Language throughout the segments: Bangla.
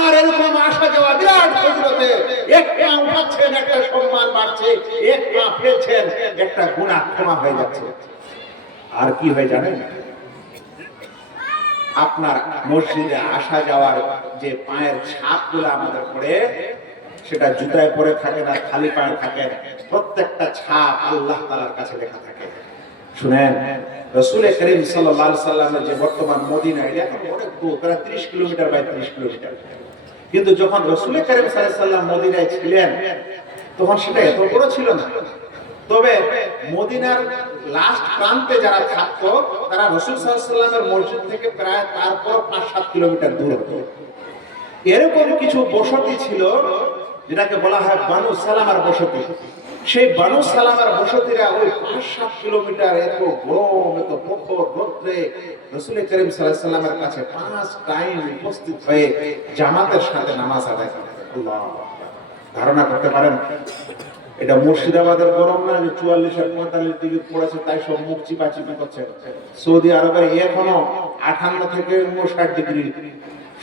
আপনার এরকম আসা যাওয়া বিরাট ফজিলতে এক পা উঠাচ্ছেন, একটা সম্মান বাড়ছে এক পা ফেলছেন, একটা গুণা ক্ষমা হয়ে যাচ্ছে। আর কি হয়ে জানেন আপনার মসজিদে আসা যাওয়ার যে পায়ের ছাপগুলো আমাদের পড়ে, সেটা জুতায় পরে থাকে না খালি পায়ে থাকে প্রত্যেকটা ছাপ আল্লাহ তালার কাছে লেখা থাকে। শুনেন, রসুল করিম সাল্লাহ সাল্লামের যে বর্তমান মদিনা, এটা অনেক দূর, প্রায় ত্রিশ কিলোমিটার বাই ত্রিশ কিলোমিটার। কিন্তু যখন রসুল করিম সাল্লাম মদিনায় ছিলেন, তখন সেটা এত বড় ছিল না। তবে মদিনার লাস্ট প্রান্তে যারা থাকতো, তারা রসুল সাল্লামের মসজিদ থেকে প্রায় তারপর পাঁচ সাত কিলোমিটার দূরে এরকম কিছু বসতি ছিল, যেটাকে বলা হয় বানু সালামার বসতি। সেই বানু সালামার বসতিরা ওই পাঁচ, সাত কিলোমিটার এত গরম, এত প্রখর রৌদ্রে রসুল করিম সাল্লামের কাছে পাঁচ টাইম উপস্থিত হয়ে জামাতের সাথে নামাজ আদায় ধারণা করতে পারেন, এটা মুর্শিদাবাদের গরম না যে চুয়াল্লিশ আর পঁয়তাল্লিশ ডিগ্রি পড়েছে, তাই সব মুখ চিপা চিপি করছে। সৌদি আরবের এখনও আঠান্ন থেকে ষাট ডিগ্রি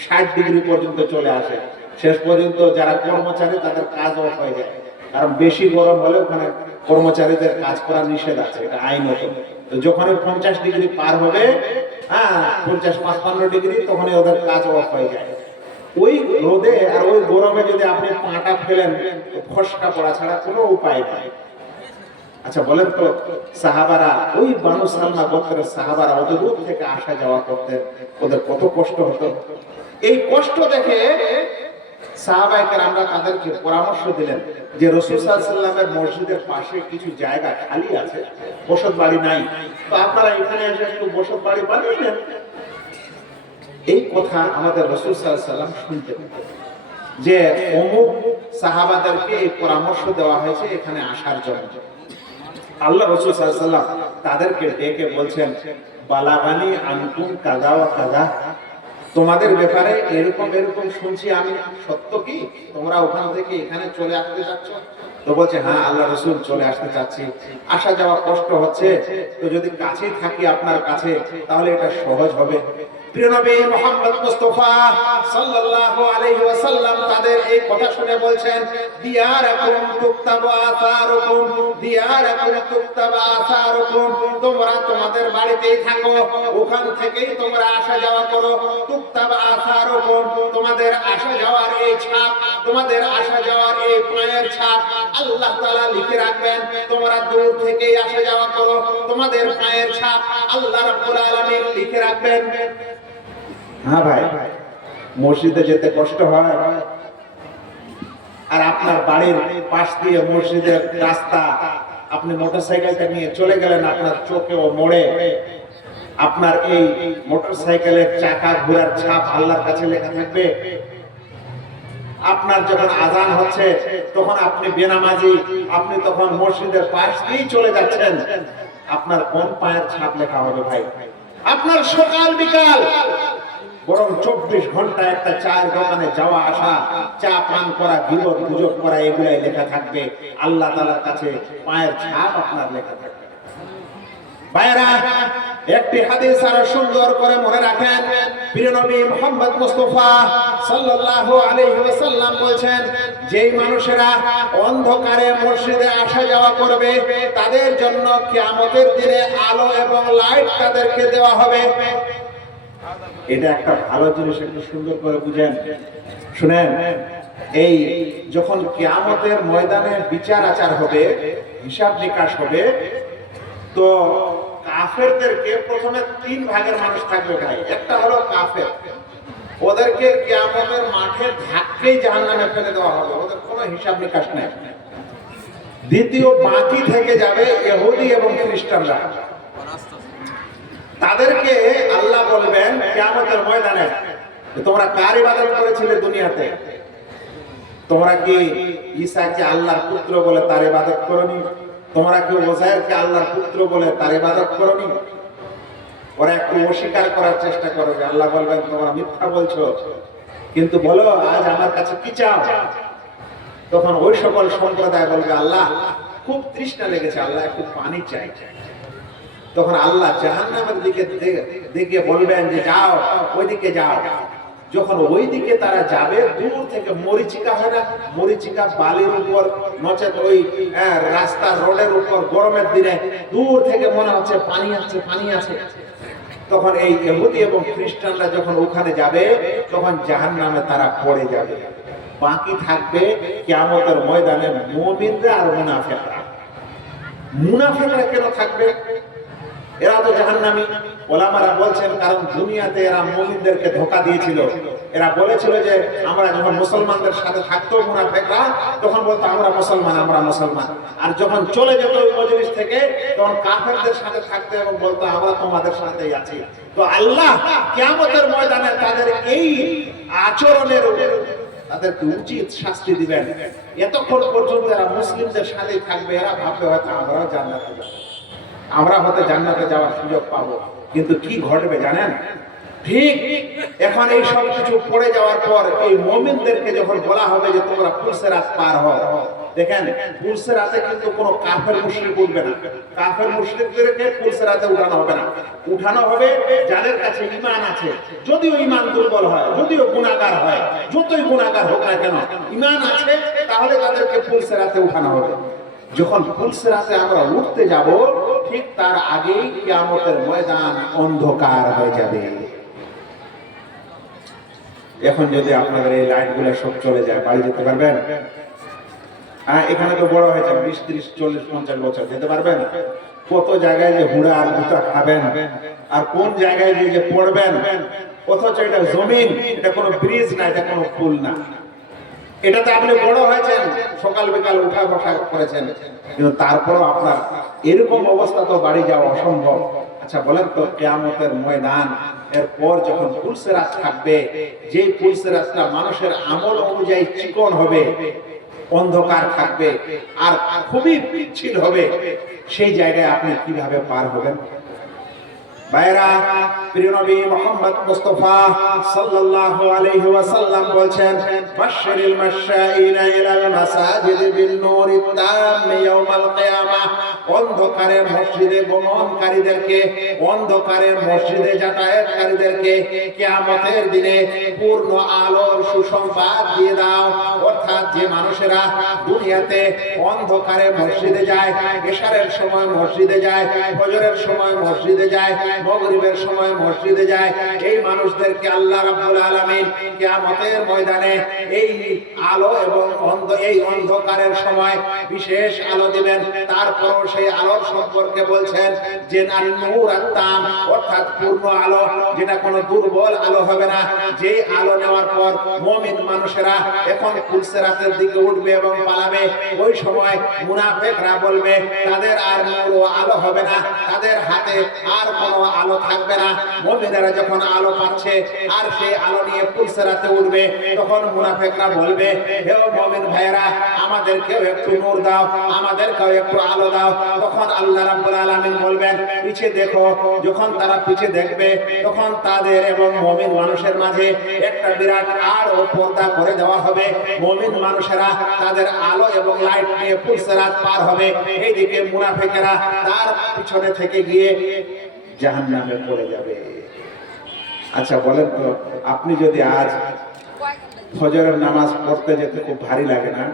ষাট ডিগ্রি পর্যন্ত চলে আসে। শেষ পর্যন্ত যারা কর্মচারী, তাদের কাজ অফ হয়ে যায়। কারণ বেশি গরম হলে ওখানে কর্মচারীদের কাজ করা নিষেধ আছে, এটা আইনত তো যখনই পঞ্চাশ ডিগ্রি পার হবে হ্যাঁ পঞ্চাশ পাঁচপান্ন ডিগ্রি, তখনই ওদের কাজ অফ হয়ে যায়। ওই রোদে আর ওই গরমে যদি আপনি পাটা ফেলেন ফসকা পড়া ছাড়া কোনো উপায় নাই। আচ্ছা বলেন তো, সাহাবারা, ওই বানু সালমা গোত্রের সাহাবারা অত দূর থেকে আসা যাওয়া করতেন, ওদের কত কষ্ট হতো? এই কষ্ট দেখে তাদেরকে পরামর্শ দিলেন যে মসজিদের পাশে কিছু জায়গা খালি আছে বসত বাড়ি নাই। তো আপনারা এখানে এসে একটু বসত বাড়ি বানিয়ে এই কথা আমাদের রসুল সাল্লাম শুনতে যে অমুক সাহাবাদেরকে এই পরামর্শ দেওয়া হয়েছে এখানে আসার জন্য। আল্লাহ রসুল সাল্লাম তাদেরকে ডেকে বলছেন, বালাগানি আনকুম কাদা কাদা। তোমাদের ব্যাপারে এরকম এরকম শুনছি আমি। সত্য কি? তোমরা ওখান থেকে এখানে চলে আসতে চাচ্ছ? তো বলছে হ্যাঁ আল্লাহ রসুল চলে আসতে চাচ্ছি। আসা যাওয়া কষ্ট হচ্ছে। তো যদি কাছেই থাকি আপনার কাছে, তাহলে এটা সহজ হবে। তোমাদের আসা যাওয়ার এই ছাপ, তোমাদের আসা যাওয়ার এই পায়ের ছাপ, আল্লাহ তাআলা লিখে রাখবেন, তোমরা দূর থেকেই আসা যাওয়া করো, তোমাদের পায়ের ছাপ আল্লাহ রাব্বুল লিখে রাখবেন। হ্যাঁ ভাই, মসজিদে যেতে কষ্ট হয়। আর আপনার বাড়ির পাশ দিয়ে মসজিদের রাস্তা, আপনি মোটর মোটরসাইকেলটা নিয়ে চলে গেলেন, আপনার চোখে ও মোড়ে আপনার এই মোটরসাইকেলের চাকা ঘোরার ছাপ আল্লাহর কাছে লেখা থাকবে। আপনার যখন আজান হচ্ছে, তখন আপনি বেনামাজি, আপনি তখন মসজিদের পাশ দিয়েই চলে যাচ্ছেন। আপনার কোন পায়ের ছাপ লেখা হবে ভাই? আপনার সকাল বিকাল বরং চব্বিশ ঘণ্টা একটা চায়ের দোকানে যাওয়া, আসা, চা পান করা বিরোধ গুজব করা, এগুলাই লেখা থাকবে। আল্লাহ তালার কাছে পায়ের ছাপ আপনার লেখা থাকবে। একটি হাদিস আরও সুন্দর করে মনে রাখেন। মুহাম্মদ মুস্তাফা সাল্লাল্লাহু আলাইহি ওয়াসাল্লাম বলেন যেই মানুষেরা অন্ধকারে মসজিদে আসা যাওয়া করবে, তাদের জন্য কিয়ামতের দিনে আলো এবং লাইট তাদেরকে দেওয়া হবে। এটা একটা ভালো জিনিস, একটু সুন্দর করে বুঝেন। শুনেন, এই যখন কিয়ামতের ময়দানে বিচার আচার হবে, হিসাব নিকাশ হবে, তো কাফেরদেরকে প্রথমে তিন ভাগের মানুষ থাকবে ভাই। একটা হলো কাফের। ওদেরকে কিয়ামতের মাঠে ধাক্কেই জাহান্নামে ফেলে দেওয়া হবে। ওদের কোনো হিসাব নিকাশ নেই। দ্বিতীয় বাকি থেকে যাবে ইহুদি এবং খ্রিস্টানরা। তাদেরকে আল্লাহ বলবেন কিয়ামতের ময়দানে তোমরা কার ইবাদত করেছিলে দুনিয়াতে? তোমরা কি ঈসাকে আল্লাহর পুত্র বলে তার ইবাদত করনি? তোমরা কি ওজায়েরকে আল্লাহর পুত্র বলে তার ইবাদত করনি? ওরা একটু অস্বীকার করার চেষ্টা করবে আল্লাহ বলবেন, তোমরা মিথ্যা বলছো। কিন্তু বলো, আজ আমার কাছে কি চাও? তখন ওই সকল সম্প্রদায় বলবে, আল্লাহ, খুব তৃষ্ণা লেগেছে। আল্লাহ একটু পানি চাই চাই। তখন আল্লাহ জাহান্নামের দিকে দে- দিকে বলবেন যে যাও, ওইদিকে যাও। যখন ওই দিকে তারা যাবে, দূর থেকে মরিচিকা হয় না। মরিচিকা বালির উপর, নচেত ওই রাস্তা রোডের উপর, গরমের দিনে দূর থেকে মনে হচ্ছে পানি আছে পানি আছে। তখন এই ইহুদি এবং খ্রিস্টানরা যখন ওখানে যাবে, তখন জাহান নামে তারা পড়ে যাবে। বাকি থাকবে কিয়ামতের ময়দানে মুমিনরা আর মুনাফিকরা। মুনাফিকরা কেন থাকবে? এরা তো জাহান্নামী। ওলামারা বলছেন, কারণ দুনিয়াতে এরা মুমিনদেরকে ধোকা দিয়েছিল। এরা বলেছিল যে, আমরা যখন মুসলমানদের সাথে থাকতো, মুনাফিকরা, তখন বলতো, আমরা মুসলমান আমরা মুসলমান। আর যখন চলে যেত ওই মজলিস থেকে, তখন কাফেরদের সাথে থাকতো এবং বলতো, আমরা তোমাদের সাথেই আছি। তো আল্লাহ কিয়ামতের ময়দানে তাদের এই আচরণের তাদেরকে উচিত শাস্তি দিবেন। এতক্ষণ পর্যন্ত এরা মুসলিমদের সাথেই থাকবে, এরা ভাববে হয়তো আমরাও জান্নাতে যাব। আমরা হয়তো জান্নাতে যাওয়ার সুযোগ পাবো। কিন্তু কি ঘটবে জানেন? ঠিক এখন এই সব কিছু পড়ে যাওয়ার পর এই মমিনদেরকে যখন বলা হবে যে তোমরা পুলসের রাত পার হও, দেখেন পুলসের রাতে কিন্তু কোনো কাফের মুশরিক উঠবে না। কাফের মুশরিকদেরকে পুলসের রাতে উঠানো হবে না। উঠানো হবে যাদের কাছে ইমান আছে। যদিও ইমান দুর্বল হয়, যদিও গুণাগার হয়, যতই গুণাগার হোক না কেন ইমান আছে, তাহলে তাদেরকে পুলসের রাতে উঠানো হবে। যখন ফুলসেরাতে আমরা উঠতে যাব ঠিক তার আগেই কিয়ামতের ময়দান অন্ধকার হয়ে যাবে। এখন যদি আপনাদের এই লাইটগুলো সব চলে যায়, বাড়ি যেতে পারবেন? হ্যাঁ এখানে তো বড় হয়েছে, বিশ, ত্রিশ, চল্লিশ, পঞ্চাশ বছর, যেতে পারবেন? কত জায়গায় যে হুড়া আর গুতা খাবেন? আর কোন জায়গায় যে যে পড়বেন? অথচ এটা জমিন, এটা কোনো ব্রিজ না, এটা কোনো পুল না। এটাতে আপনি বড় হয়েছেন? সকাল বিকাল উঠা বসা করেছেন কিন্তু তারপরও আপনার এরকম অবস্থা তো বাড়ি যাওয়া অসম্ভব। আচ্ছা বলেন তো, কেয়ামতের ময়দান, এরপর যখন পুলসেরাত থাকবে যে পুলসেরাতটা মানুষের আমল অনুযায়ী চিকন হবে, অন্ধকার থাকবে, আর খুবই পিচ্ছিল হবে, সেই জায়গায় আপনি কীভাবে পার হবেন? ভাইরা প্রিয় নবী মোহাম্মদ মুস্তাফা সাল্লাল্লাহু আলাইহি ওয়াসাল্লাম বলছেন, বাশশিরিল মাশাইনা ইলাল মাসাজিদ বিন নূরি তাম ইয়াউমাল কিয়ামা। অন্ধকারে মসজিদে গমনকারীদেরকে অন্ধকারে মসজিদে যাতায়াতকারীদেরকে কিয়ামতের দিনে পূর্ণ আলোর সুসংবাদ দিয়ে দাও। যে মানুষেরা দুনিয়াতে অন্ধকারে মসজিদে যায়, এশারের সময় মসজিদে যায়, ফজরের সময় মসজিদে যায়, মগরিবের সময় মসজিদে যায়, এই মানুষদেরকে আল্লাহ রাব্বুল আলামিন কিয়ামতের ময়দানে এই আলো এবং অন্ধ, এই অন্ধকারের সময় বিশেষ আলো দিবেন। তারপর সেই আলোর সম্পর্কে বলছেন যে নাল নূর আত্মাম অর্থাৎ পূর্ণ আলো, যেটা কোনো দুর্বল আলো হবে না। যে আলো নেওয়ার পর মুমিন মানুষেরা এখন ফুলসেরাতের দিকে উঠবে এবং পালাবে। ওই সময় মুনাফিকরা বলবে, তাদের আর নূর আলো হবে না। তাদের হাতে আর কোনো আলো থাকবে না। মুমিনেরা যখন আলো পাচ্ছে আর সেই আলো নিয়ে ফুলসেরাতে উঠবে, তখন মুনাফিকরা বলবে, হে মুমিন ভাইয়েরা, আমাদেরকেও একটু নূর দাও, আমাদেরকেও একটু আলো দাও। তখন আল্লাহ রাব্বুল আলামিন বলবেন, পিছে দেখো। যখন তারা পিছে দেখবে, তখন তাদের এবং মুমিন মানুষের মাঝে একটা বিরাট আর ও পর্দা করে দেওয়া হবে। মুমিন মানুষেরা তাদের আলো এবং লাইট নিয়ে ফুলসেরাত পার হবে। এইদিকে মুনাফিকেরা তার পিছনে থেকে গিয়ে জাহান্নামে পড়ে যাবে। আচ্ছা বলেন তো, আপনি যদি আজ ফজরের নামাজ পড়তে যেতে খুব ভারী লাগে না?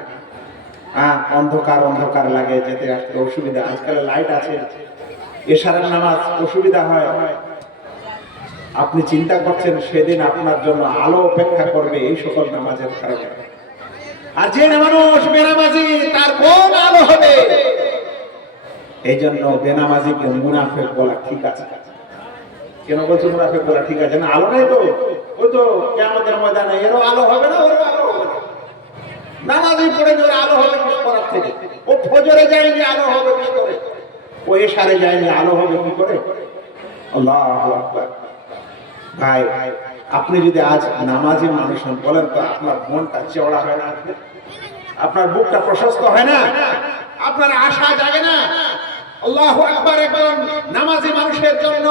হ্যাঁ অন্ধকার অন্ধকার লাগে, যেতে আসতে অসুবিধা। আজকাল লাইট আছে। এশারের নামাজ অসুবিধা হয়। আপনি চিন্তা করছেন, সেদিন আপনার জন্য আলো অপেক্ষা করবে এই সকল নামাজের কারণে। আর যে মানুষ বেনামাজি, তার কোন আলো হবে। এই জন্য বেনামাজিকে মুনাফেক বলা ঠিক আছে। কেন বলছে মুনাফেক বলা ঠিক আছে? না, আলো নাই তো। ওই তো কেমতের ময়দানে এরও আলো হবে না, ওরও আলো হবে না। নামাজই পড়ে যে আলো হবে কি করার থেকে? ও ফজরে যায়নি, আলো হবে কি করে? ও এশারে যায়নি, আলো হবে কি করে? আল্লাহ আকবার। ভাই আপনি যদি আজ নামাজি মানুষ বলেন তো আপনার মনটা চওড়া হয় না? আপনার বুকটা প্রশস্ত হয় না? আপনার আশা জাগে না? আল্লাহ আকবার একজন নামাজি মানুষের জন্য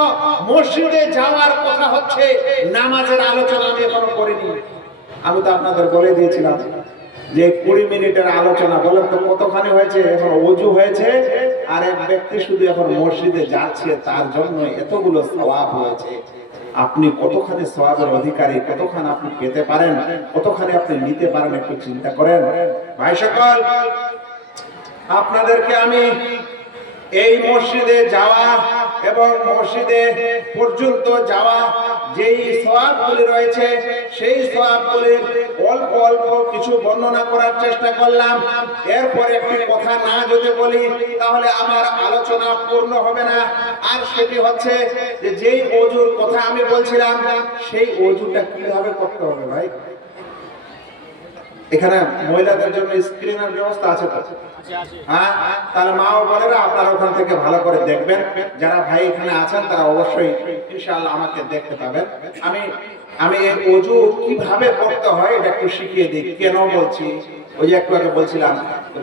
মসজিদে যাওয়ার কথা হচ্ছে, নামাজের আলোচনা আমি এখনও করিনি। আমি তো আপনাদের বলে দিয়েছিলাম যে কুড়ি মিনিটের আলোচনা, বলেন তো কতখানি হয়েছে? এখন অজু হয়েছে আর এক ব্যক্তি শুধু এখন মসজিদে যাচ্ছে, তার জন্য এতগুলো স্বভাব হয়েছে। আপনি কতখানি সবাবের অধিকারী, কতখানি আপনি পেতে পারেন, কতখানি আপনি নিতে পারেন একটু চিন্তা করেন। ভাই সকল, আপনাদেরকে আমি এই মসজিদে যাওয়া এবং মসজিদে পর্যন্ত যাওয়া যেই সওয়াবগুলি রয়েছে, সেই সওয়াবগুলির অল্প অল্প কিছু বর্ণনা করার চেষ্টা করলাম। এরপরে একটি কথা না যদি বলি, তাহলে আমার আলোচনা পূর্ণ হবে না। আর সেটি হচ্ছে যে, যেই অজুর কথা আমি বলছিলাম, সেই অজুটা কীভাবে করতে হবে ভাই? এখানে মহিলাদের জন্য স্ক্রিনের ব্যবস্থা আছে তো? হ্যাঁ? তাহলে মা ও বোনেরা আপনারা ওখান থেকে ভালো করে দেখবেন। যারা ভাই এখানে আছেন তারা অবশ্যই ইনশাআল্লাহ আমাকে দেখতে পাবেন। আমি আমি এই অজু কীভাবে করতে হয় এটা একটু শিখিয়ে দিই। কেন বলছি? ওই যে একটু আগে বলছিলাম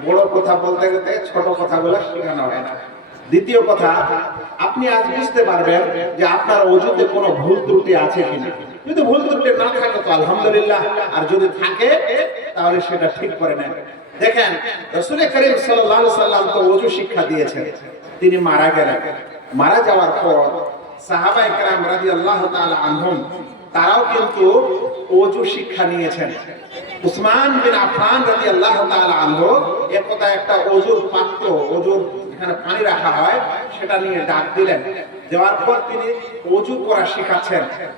বড় কথা বলতে গেলে ছোট কথাগুলো শেখানো হয় না। দ্বিতীয় কথা আপনি আজ বুঝতে পারবেন যে আপনার অজুতে কোনো ভুল ত্রুটি আছে কিনা। যদি ভুল ত্রুটি না থাকে তো আলহামদুলিল্লাহ। আর যদি থাকে তাহলে সেটা ঠিক করে নেন। দেখেন রসুল করিম আলাইহি সাল্লাম তো অজু শিক্ষা দিয়েছেন। তিনি মারা গেলেন। মারা যাওয়ার পর রাদিয়াল্লাহু তাআলা আনহুম, তারাও কিন্তু অজু শিক্ষা নিয়েছেন। উসমান বিন আফফান রাদিয়াল্লাহু তাআলা আনহু একটা অজুর পাত্র, অজুর এখানে পানি রাখা হয়, সেটা নিয়ে ডাক দিলেন। দেওয়ার পর তিনি অজু করা শেখাচ্ছেন।